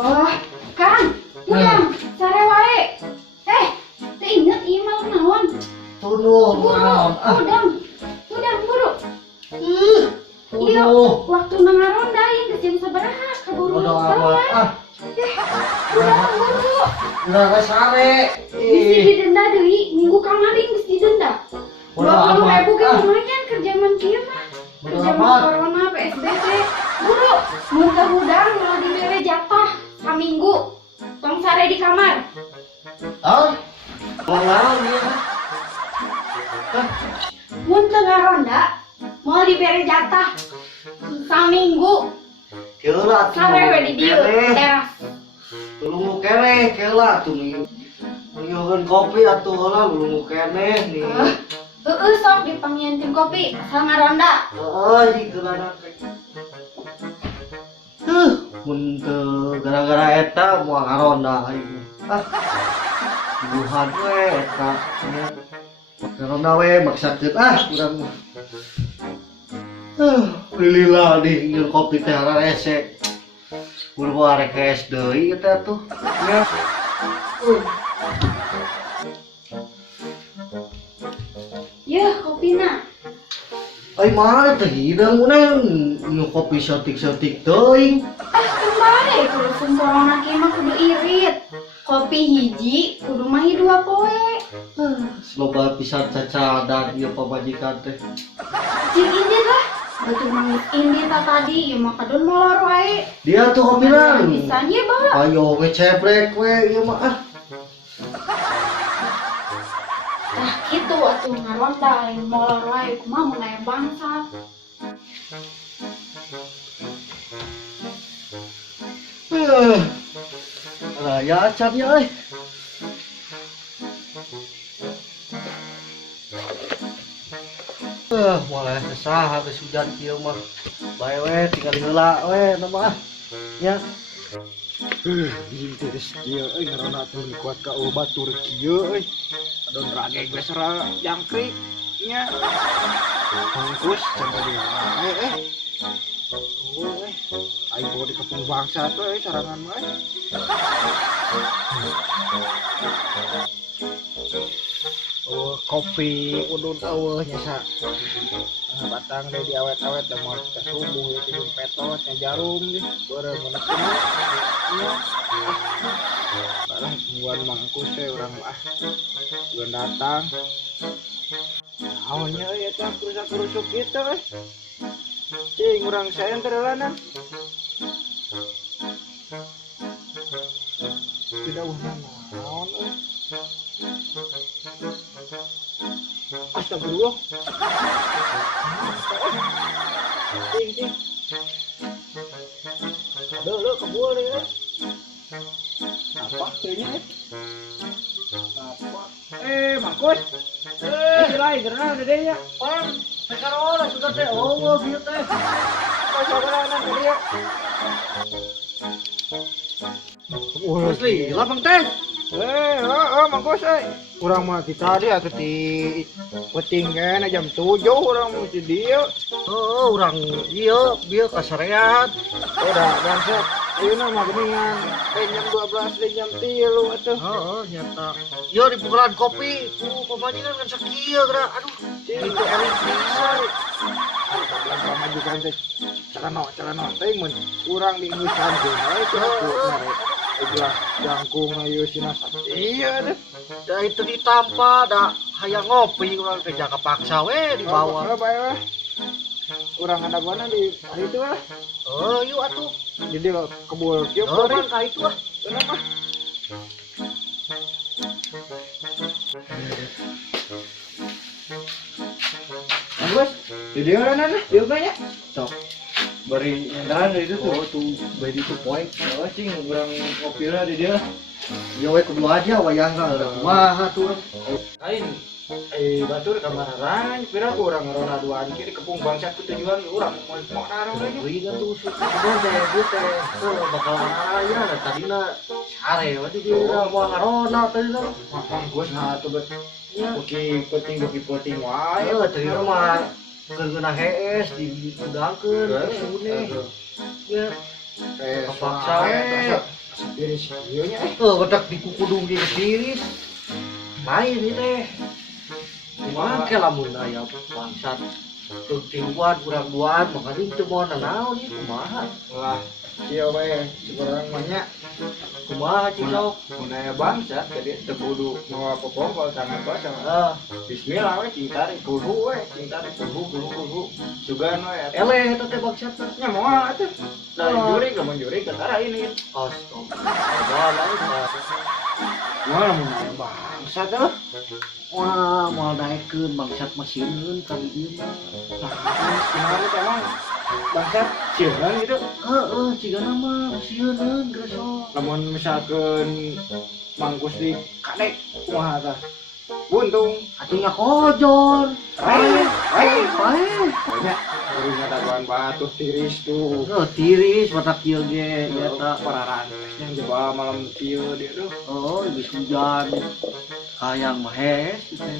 Oh, Kang, udang, sare wae. Teu inget ieu mah naon? Tuluh, Udang buru. Iya, waktu nangaronda ieu geus jam sabaraha? Kaburu Udah amat. keluar. Udang buru. Udah nggak sare. Bisi didenda deui, minggu kamari geus didenda. Udah 20.000 amat. ge lumayan kerja man kieu mah. Udah Kerja amat. mah corona PSBB. Buru, mun teu udang mau dibere jatah saminggu. Tong sare di kamar. Ah, larang dia. Mun teu ngaronda mau dibere jatah saminggu. Keula Sare we di dieu teras. Tulung kene keula tuh nih. Nyogeun kopi atuh heula tulung kene nih. Heeh sok dipangieunkeun kopi asal ngaronda. Heeh, di keulana teh. Mun teu gara-gara eta moal ngaronda ieu. Buhan we eta. Ngaronda we maksakeun urang mah. Lilila di nyeun kopi teh rese. Kudu arek es deui eta tuh. Ya. Yeuh kopina. Ai mana teh hidang mun nu kopi sotik-sotik teuing. Kembali kudu sumporona kieu mah kudu irit. Kopi hiji kudu mah 2 poe. Loba pisan cacadan ieu pamajikan teh. Cing indit lah. Batu mangis indit tadi ieu mah kadon molor wae. Dia tuh kopinan. Bisa nya bawa. Ayo ngecebrek we ieu mah Tah kitu atuh ngaronda lain molor wae kumaha mun aya bangsat. Raya acan ya euy. Mulai saha geus hujan kieu mah. Bae we tinggal heula we na mah. Nya. Ini terus kieu euy ngaranna teh kuat ka batur kieu euy. Adon rage gue sera jangkrik nya. Bungkus cenah dia. Aing bawa di kepung bangsa tuh sarangan mah. Oh, kopi udun eueuh nya sa. Batang deh diawet-awet da mau teh subuh itu jeung petot nya jarum deh. Beureum meuneukeun. Nya. Balah buan mangkus teh urang mah. Belum datang. Naonnya euy eta kerusak-kerusuk kitu euy. Cing urang senter lanan. Tidak usah naon euy. Astagfirullah. Cing. Aduh lu kebul deh. Apa kayaknya apa? Mangkus. Silai gerna gede ya. Pan. Sekarang sudah teh. Oh, bieu teh. Sabaran tadi ya. Asli, lapang teh. Mangkus urang mah ti tadi atuh ti penting kan jam 7 urang mah ti dieu. Heeh, urang ieu bieu kasarean. Udah bangsat. Ayeuna mah geuningan jam 12 dan jam 3 atuh. Heeh, nyata. Ieu di pukulan kopi, pamajikan kan sakieu geura. Aduh, Itu elit pisan. Pamajikan teh celana teh mun urang diingusan teh itu gelas jangkung ayo sina iya deh. da itu ditampa da hayang ngopi urang teh jaga paksa we di bawah. Bae lah. Urang ada mana di itu lah. Oh, yuk atuh. Jadi kebul kieu Orang ka itu ah. kenapa? Bagus. Di dia mana nih? Dia banyak. Sok. Beri nyenderan dari itu tuh. Oh, tuh bedi tuh poin. Oh, cing urang kopi lah di dia. Ya we kudu aja wayang ka kumaha tuh. Lain. Batur kamararan, pira ku urang ngarona duaan kieu di kepung bangsat ku tujuan urang mau narong lagi. Beuing atuh sudah teh dieu teh bakal aya da tadina sare we di dieu moal ngarona tadina. Mangkus nah tuh bet. Ya, Oke, penting wae. ayo tadina mah keungeuna hees di udangkeun sune. Ya, Kepaksa, Tiris ieu nya bedak di kukudung di tiris. Lain ini teh. Kumaha ke lamun aya bangsat. Teu tiluan urang duaan maka dieu teu moal nanaon ieu kumaha. lah ieu we seorang mah nya Kumaha cikok? mun aya bangsat jadi teu kudu mawa popongkol sangat baca. Ah, Bismillah we cing tarik kudu we cing tarik kudu sugan we atuh. eleh eta teh bangsat. Nya moal atuh. Dari juri ke menjuri ke tara ini. Astagfirullah. Moal mun aya bangsat teh. Wah, moal daekeun bangsat mesinkeun kali ieu mah. Nah, kumaha teh emang bangsat sieun gitu. Heeh, cigana mah sieun geus sok. Lamun misalkan mangkus di kadek kumaha tah? Buntung. Atunya kojor. Pae. Pae. Nya beureung ngadaguan batu tiris tuh. Tiris batak kieu ge eta. Pararan yang coba malam kieu dia tuh. Oh, geus hujan. Hayang mah hes teh.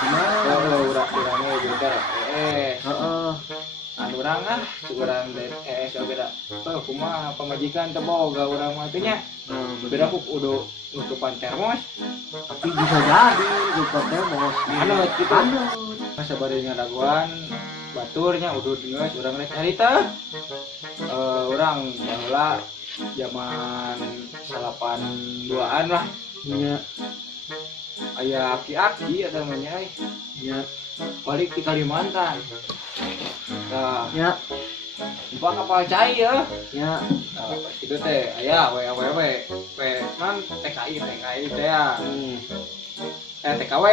Kumaha? Urang-urangnya juga Heeh. anu urang urang dari oge da. Kumaha pamajikan teh boga urang mah teh nya. Beda ku udah nutupan termos. Tapi bisa jadi lupa termos. Anut gitu. Anut. Masa bari ngadaguan baturnya udah geus urang rek harita. Urang baheula zaman 82-an lah. Nya, Aya aki-aki ada namanya nya, balik di Kalimantan. Nah, nya, numpak kapal cai ya. nya. Pas itu teh aya we non TKI teh ya. TKW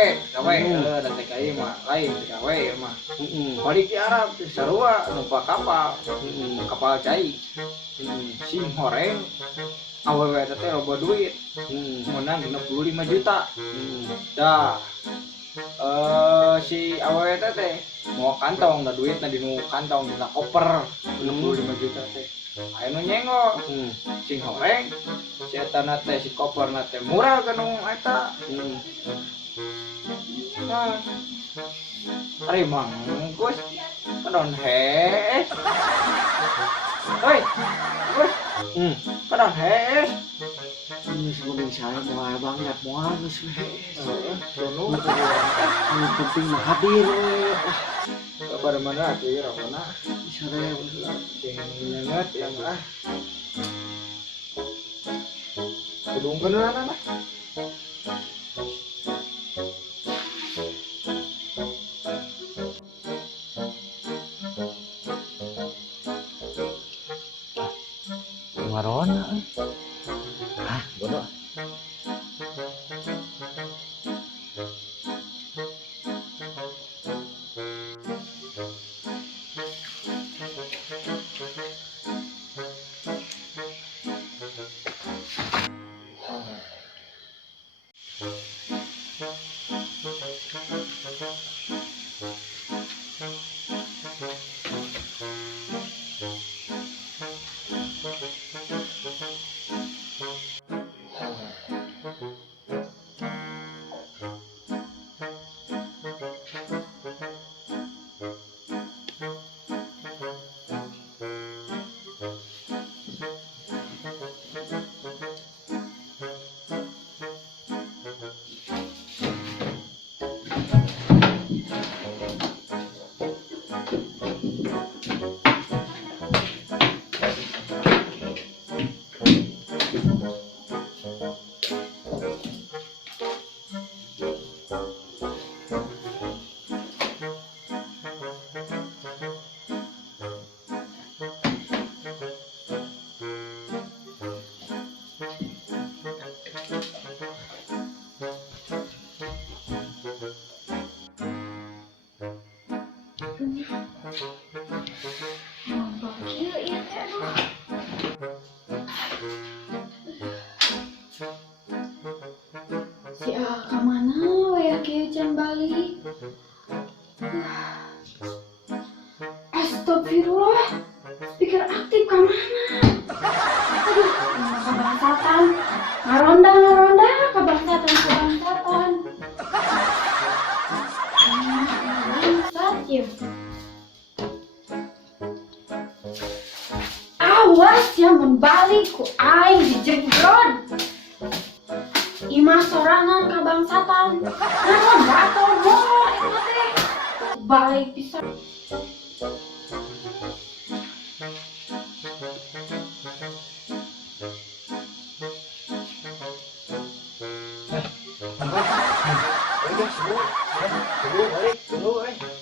dan TKI mah lain TKW mah. Balik di Arab sarua numpak kapal cai. Sing horeng awewe teh loba duit. Menang 65 juta. Dah. Si awewe teh mau kantong da duit na dinu kantong dina koper 65 juta teh. Aya nu nyengo. Sing horeng si eta na teh si koper na teh murah ka nu eta. Nah. Ari mangkus kadon hes. Hei. Gus. Kadon hes. Ini sebelum saya mau banget mau geus we. Sono Yang penting mah hadir we. pada mana tuh ya mana Sare sing nyengat yang kudung kenalan lah. Marona. Hah, bodoh. Si Aka mana we kieu can balik. Astagfirullah. Speaker aktif ka mana? Aduh, kebangsatan. Ngaronda kebangsatan. Bangsat ya. Au. Awas ya membalik ku aing dijembrod. Imah sorangan kabangsatan. Naon bator moro eta teh. Balik pisan.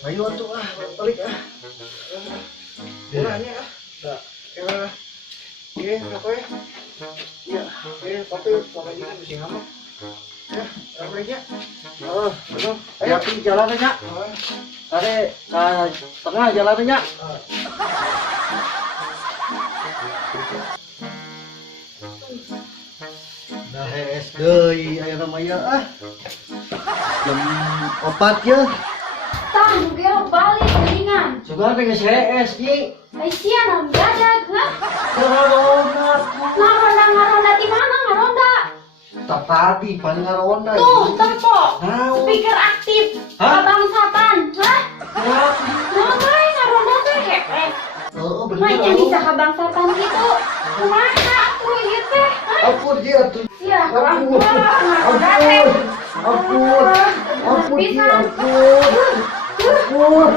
Ayo atuh balik Bolanya apa ya? Iya, tapi pokoknya kan mesti aman. Ya, apa aja? betul. Ayo jalan nya. Tadi tengah jalan nya. Dah es deui aya namanya jam 4 ya. Tah gelo balik geuningan. Juga geus es Ji. Ai sia naon dadag, hah? Ngaronda. Ngaronda di mana ngaronda? Tapati paling ngaronda. Tuh, tempo. Naon? Speaker aktif. Hah? Kabangsatan, hah? Naon bae ngaronda teh hepeh. Oh, Mah bener. jadi kabangsatan gitu. Kumaha atuh ieu teh? Hah? Ampun Ji atuh. Ya, Ampun. ngaronda teh. Ampun. Ampun Ji ampun. Ampun.